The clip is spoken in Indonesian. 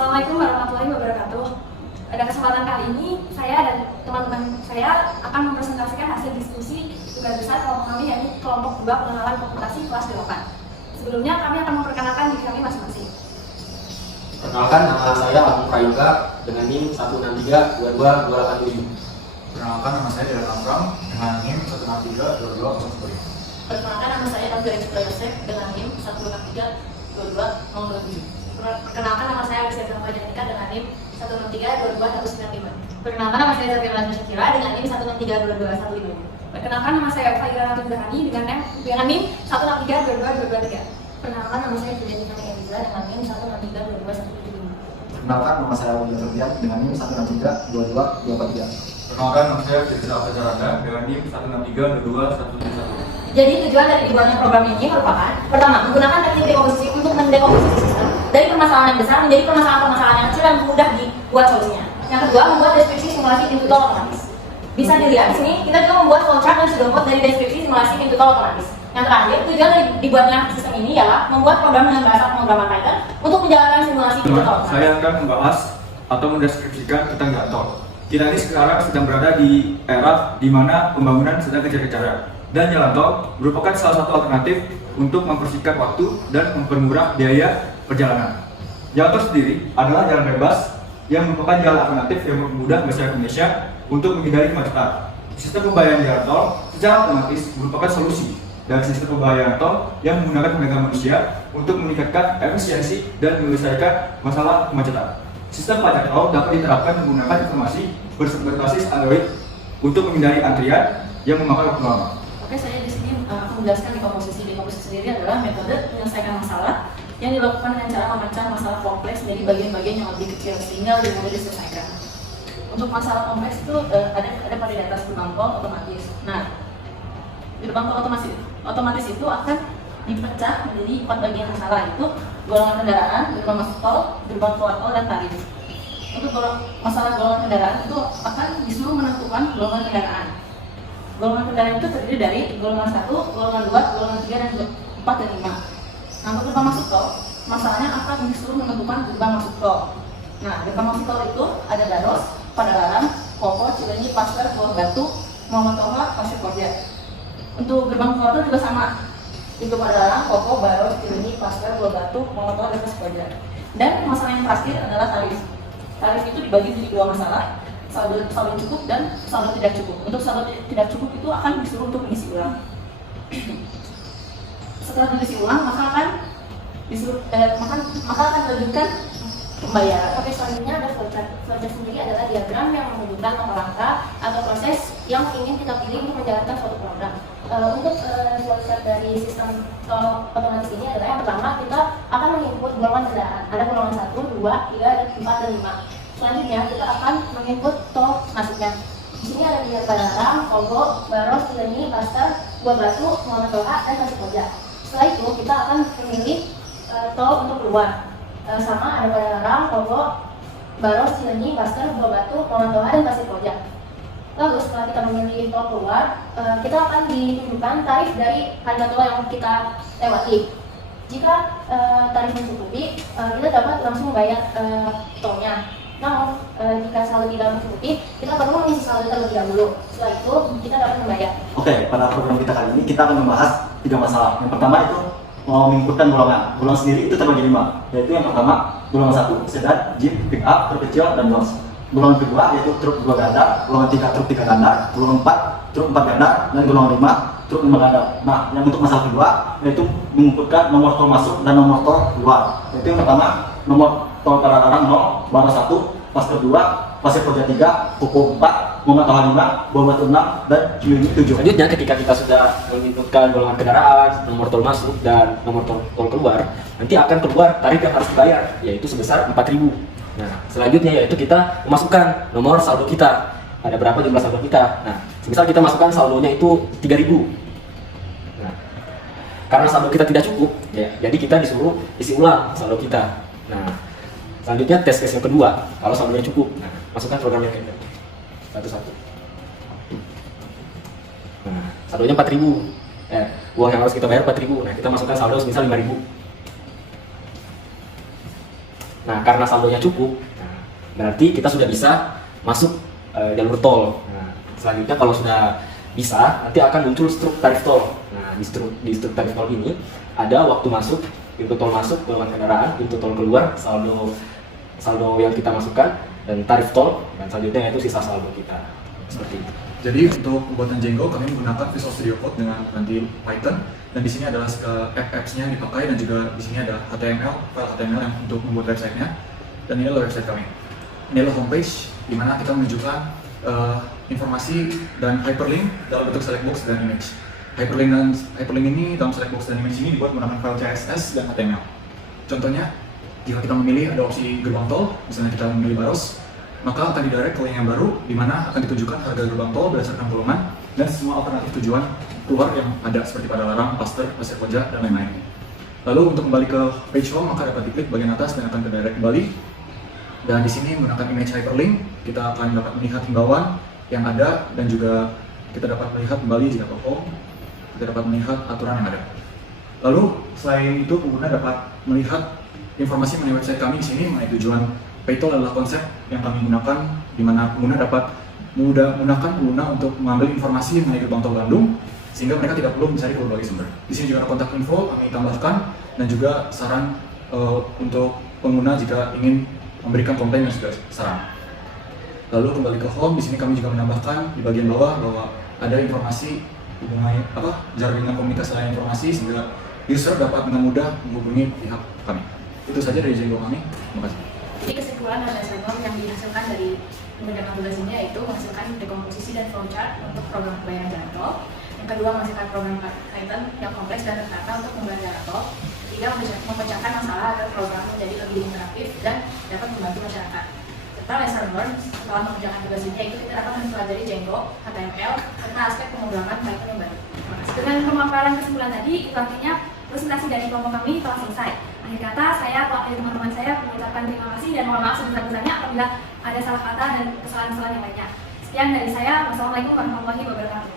Assalamualaikum warahmatullahi wabarakatuh. Pada kesempatan kali ini, saya dan teman-teman saya akan mempresentasikan hasil diskusi tugas besar kelompok kami, yaitu kelompok 2 pengenalan komputasi kelas 8. Sebelumnya kami akan memperkenalkan diri kami masing-masing. Perkenalkan, nama saya Agung Prayuga dengan NIM 1632287. Perkenalkan, nama saya Dewan Amram dengan NIM 1632210. Perkenalkan, nama saya Abdul Yosef dengan NIM 1632207. Perkenalkan, nama saya Alicia Janika dengan NIM 1632295. Perkenalkan, nama saya Zafirullah Syakira dengan NIM 1632215. Perkenalkan, nama saya Faira Ratun Dahani dengan NIM 1632223. Perkenalkan, nama saya Juliana Eliza dengan NIM 1632215. Perkenalkan, nama saya Wudi Ferdian dengan NIM 1632223. Perkenalkan, nama saya Firza Fajarada dengan NIM 1632211. Jadi tujuan dari dibuatnya program ini merupakan pertama, menggunakan teknik dekomposisi untuk mendekomposisi sistem dari permasalahan yang besar menjadi permasalahan-permasalahan yang kecil dan mudah dibuat solusinya. Yang kedua, membuat deskripsi simulasi pintu tol otomatis. Bisa dilihat di sini, kita juga membuat flowchart yang sedompet dari deskripsi simulasi pintu tol otomatis. Yang terakhir, tujuan dari dibuatnya sistem ini ialah membuat program dengan bahasa pemrograman Python untuk menjalankan simulasi pintu tol otomatis. Saya akan membahas atau mendeskripsikan tentang jalan tol. Kita ini sekarang sedang berada di era di mana pembangunan sedang kejar-kejaran. Dan jalan tol merupakan salah satu alternatif untuk mempersingkat waktu dan mempermurah biaya perjalanan. Jalan tol sendiri adalah jalan bebas yang merupakan jalan alternatif yang mempermudah masyarakat Indonesia untuk menghindari kemacetan. Sistem pembayaran jalan tol secara otomatis merupakan solusi dari sistem pembayaran tol yang menggunakan tenaga manusia untuk meningkatkan efisiensi dan menyelesaikan masalah kemacetan. Sistem pajak tol dapat diterapkan menggunakan informasi berbasis Android untuk menghindari antrian yang memakan waktu lama. Oke, saya di sini akan menjelaskan dekomposisi. Dekomposisi sendiri adalah metode menyelesaikan masalah yang dilakukan dengan cara memecah masalah kompleks dari bagian-bagian yang lebih kecil sehingga lebih mudah diselesaikan. Untuk masalah kompleks itu ada pada di atas gerbang tol otomatis. Nah, gerbang tol otomatis itu akan dipecah menjadi 4 bagian masalah, yaitu golongan kendaraan, gerbang masuk tol, gerbang keluar tol, dan tarif. Untuk masalah golongan kendaraan itu akan disuruh menentukan golongan kendaraan. Golongan kendaraan itu terdiri dari golongan 1, golongan 2, golongan 3, dan 4 dan 5. Nah, untuk gerbang masuk tol, masalahnya akan disuruh menentukan gerbang masuk tol. Nah, gerbang masuk tol itu ada Baros, Padalarang, Kopo, Cilenyi, Pasteur, Buah Batu, Muhammad Toha, Pasir Koja. Untuk gerbang keluar tol juga sama. Itu Padalarang, Kopo, Baros, Cilenyi, Pasteur, Buah Batu, Muhammad Toha, dan Pasir Koja. Dan masalah yang terakhir adalah tarif. Tarif itu dibagi menjadi 2 masalah. Saldo cukup dan saldo tidak cukup. Untuk saldo tidak cukup itu akan disuruh untuk mengisi ulang. Setelah diisi ulang, maka akan dilanjutkan pembayaran. Oke, selanjutnya ada flowchart. Flowchart sendiri adalah diagram yang menunjukkan langkah-langkah atau proses yang ingin kita pilih untuk menjalankan suatu program. Untuk flowchart dari sistem tol otomatis ini adalah yang pertama, kita akan menginput golongan kendaraan. Ada golongan 1, 2, 3, 4, dan 5. Selanjutnya kita akan menginput tol masuknya. Di sini ada di Padalarang, Kopo, Baros, Cilenyi, Pasteur, Buah Batu, Muhammad Toha, dan Pasir Koja. Setelah itu kita akan memilih tol untuk keluar. Sama ada Padalarang, Kopo, Baros, Cilenyi, Pasteur, Buah Batu, Muhammad Toha, dan Pasir Koja. Lalu setelah kita memilih tol keluar, kita akan ditunjukkan tarif dari harga tol yang kita lewati. Jika tarif mencukupi, kita dapat langsung membayar tolnya. Namun, jika saldo tidak mencukupi, kita perlu mengisi saldo terlebih dahulu. Setelah itu, kita dapat membayar. Oke, pada program kita kali ini kita akan membahas 3 masalah. Yang pertama itu mau menginputkan golongan. Golongan sendiri itu terbagi 5, yaitu yang pertama golongan 1, sedan, jeep, pick up, truk kecil, dan bus. Golongan kedua yaitu truk 2 ganda, golongan 3 truk 3 ganda, golongan 4 truk 4 ganda, dan golongan 5 truk 5 ganda. Nah, yang untuk masalah kedua yaitu menginputkan nomor tol masuk dan nomor tol keluar. Yaitu yang pertama nomor tol Padalarang 0, Baros 1, Pasteur 2, Pasir Koja 3, Kopo 4, Muhammad Toha 5, Buah Batu 6, dan Cilenyi 7. Selanjutnya, ketika kita sudah menginputkan golongan kendaraan, nomor tol masuk, dan nomor tol keluar, nanti akan keluar tarif yang harus dibayar, yaitu sebesar 4.000. Nah, selanjutnya yaitu kita memasukkan nomor saldo kita. Ada berapa jumlah saldo kita? Nah, misal kita masukkan saldonya itu 3.000. Nah, karena saldo kita tidak cukup, ya, jadi kita disuruh isi ulang saldo kita. Nah, selanjutnya tes case yang kedua, kalau saldonya cukup, nah, masukkan programnya kayak satu-satu. Nah, saldonya 4.000. Uang yang harus kita bayar 4.000. Nah, kita masukkan saldo misal 5.000. Nah, karena saldonya cukup, nah, berarti kita sudah bisa masuk jalur tol. Nah, selanjutnya kalau sudah bisa, nanti akan muncul struk tarif tol. Nah, di struk tarif tol ini ada waktu masuk, pintu tol masuk, golongan kendaraan, pintu tol keluar, saldo yang kita masukkan, dan tarif tol, dan selanjutnya yaitu sisa saldo kita. Seperti itu. Jadi untuk pembuatan Django kami menggunakan Visual Studio Code dengan nanti Python, dan di sini adalah apps-nya yang dipakai, dan juga di sini ada HTML, file HTML yang untuk membuat websitenya. Dan ini adalah website kami. Ini adalah homepage di mana kita menunjukkan informasi dan hyperlink dalam bentuk select box dan image. Hyperlink ini dalam select box dan image ini dibuat menggunakan file CSS dan HTML. Contohnya, jika kita memilih ada opsi gerbang tol, misalnya kita memilih Baros, maka akan didirect ke link yang baru di mana akan ditunjukkan harga gerbang tol berdasarkan golongan dan semua alternatif tujuan keluar yang ada seperti Padalarang, Pasteur, Pasir Koja, dan lain-lain. Lalu untuk kembali ke page home maka dapat diklik bagian atas dan akan ke direct kembali. Dan di sini menggunakan image hyperlink kita akan dapat melihat himbauan yang ada dan juga kita dapat melihat kembali jika ke home, kita dapat melihat aturan yang ada. Lalu selain itu pengguna dapat melihat informasi mengenai website kami di sini mengenai tujuan. PayToll adalah konsep yang kami gunakan di mana pengguna dapat menggunakan pengguna untuk mengambil informasi mengenai gerbang tol Bandung sehingga mereka tidak perlu mencari ke berbagai sumber. Di sini juga ada kontak info kami tambahkan dan juga saran untuk pengguna jika ingin memberikan komplain dan juga saran. Lalu kembali ke home, di sini kami juga menambahkan di bagian bawah bahwa ada informasi mengenai jaringan komunikasi lain informasi sehingga user dapat dengan mudah menghubungi pihak kami. Itu saja dari Django kami. Terima kasih. Jadi kesimpulan dan dasar yang dihasilkan dari mengerjakan tugas ini yaitu menghasilkan dekomposisi dan flowchart untuk program pembayaran jalan tol. Yang kedua, menghasilkan program Python yang kompleks dan tertata untuk pembayaran jalan tol. Tiga, memecahkan masalah agar program menjadi lebih interaktif dan dapat membantu masyarakat. Serta lesson learned setelah mengerjakan tugas ini yaitu kita dapat mempelajari Django, HTML, serta aspek pemrograman Python yang baru. Dengan pemaparan kesimpulan tadi, itu artinya presentasi dari kelompok kami telah selesai. Akhir kata, saya wakil teman-teman saya mengucapkan terima kasih dan mohon maaf sebesar-besarnya apabila ada salah kata dan kesalahan-kesalahan yang lainnya. Sekian dari saya. Wassalamualaikum warahmatullahi wabarakatuh.